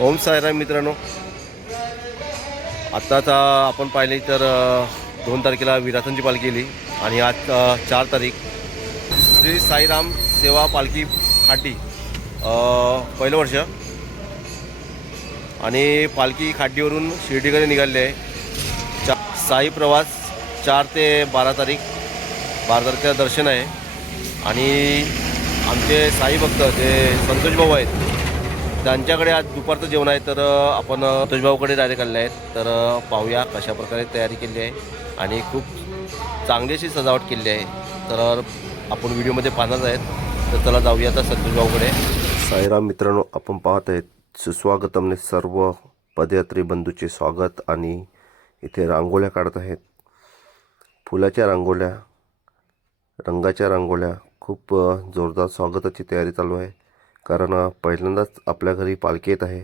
ओम साईराम मित्रांनो, आत्ताच आपण पाहिले तर 2 तारखेला विरासनची पालखी गेली आणि आज 4 तारीख श्री साईराम सेवा पालखी खाटी पहिलं वर्ष आणि पालखी खाटीवरून शिर्डीकडे निघाले आहे। साई प्रवास 4 ते 12 तारीख 12 तारखेला दर्शन आहे आणि आमचे साई भक्त जे संतोष भाऊ आहेत त्यांच्याकडे आज दुपारचं जेवण आहे। तर आपण संतोष भाऊकडे डायरेक्ट आले आहेत। तर पाहूया कशा प्रकारे तयारी केली आहे आणि खूप चांगली अशी सजावट केली आहे। तर आपण व्हिडिओमध्ये पाहणार आहेत। तर चला जाऊया आता संतोष भाऊकडे। साईराम मित्रांनो, आपण पाहत आहेत सुस्वागतमने सर्व पदयात्री बंधूचे स्वागत आणि इथे रांगोळ्या काढत आहेत। फुलाच्या रांगोळ्या, रंगाच्या रांगोळ्या, खूप जोरदार स्वागताची तयारी चालू आहे। कारण पहिल्यांदाच आपल्या घरी पालखी येत आहे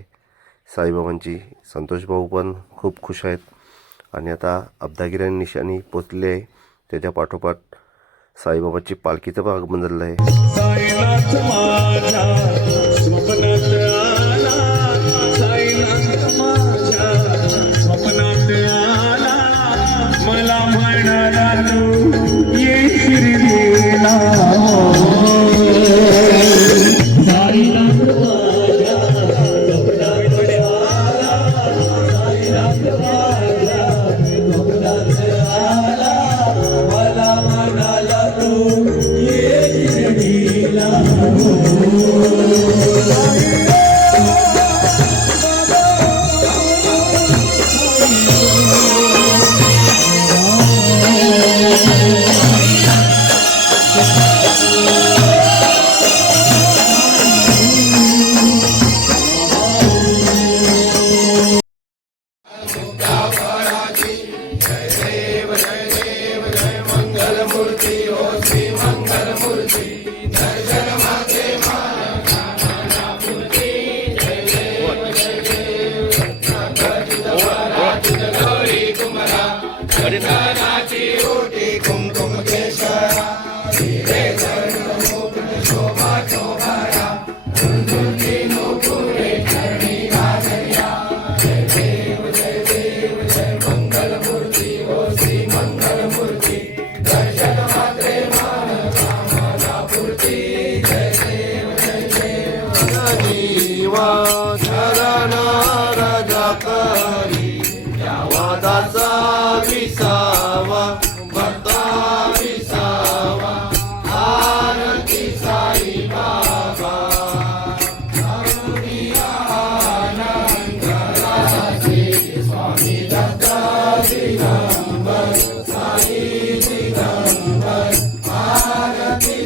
साईबाबांची। संतोष भाऊ पण खूप खुश आहेत आणि आता अब्दागिरी निशाणी पोचली आहे। त्याच्या पाठोपाठ साईबाबाची पालखीचं भाग बनलेलं आहे। साईनाथ माझ्या स्वप्नात आला, साईनाथ माझ्या स्वप्नात आला, मला म्हणाला तू ये शिर्डीला। साईनाथ माझ्या स्वप्नात आला, साईनाथ माझ्या स्वप्नात आला, मला म्हणाला तू ये शिर्डीला।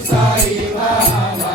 Sayi Baba,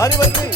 हरी बंदी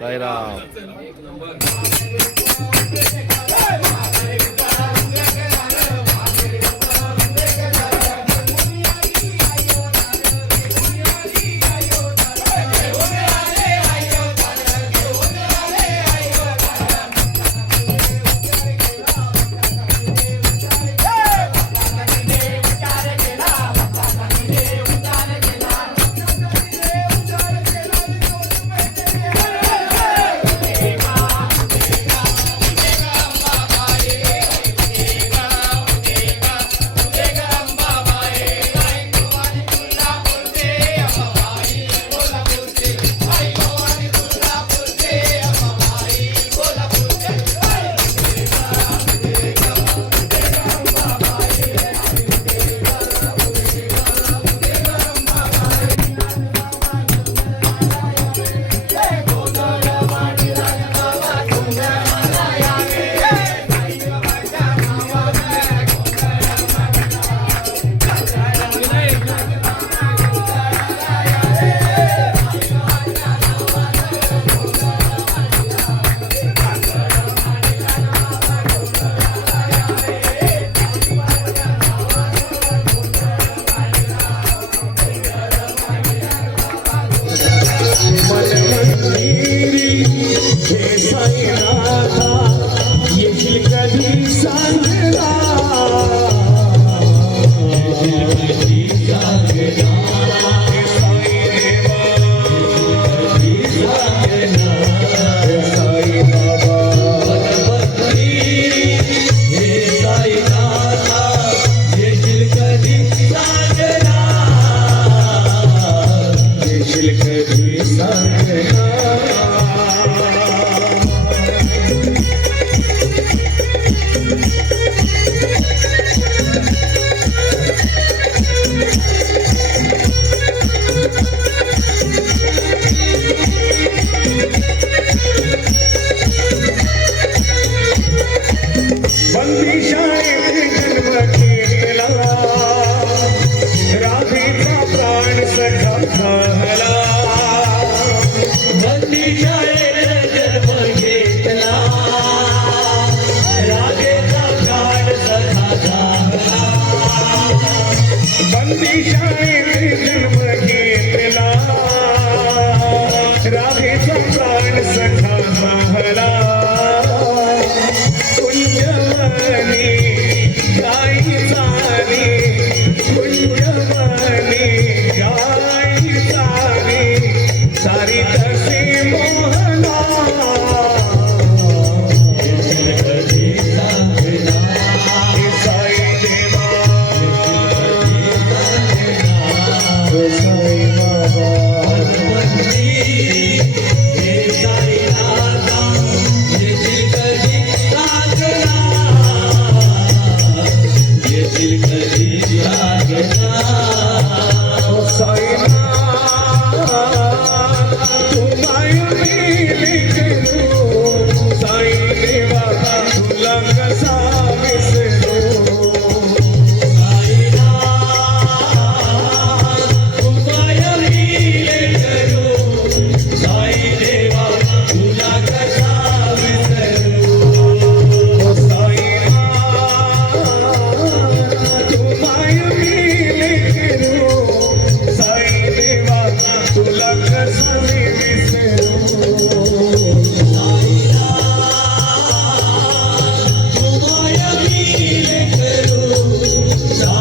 साईराम श्याम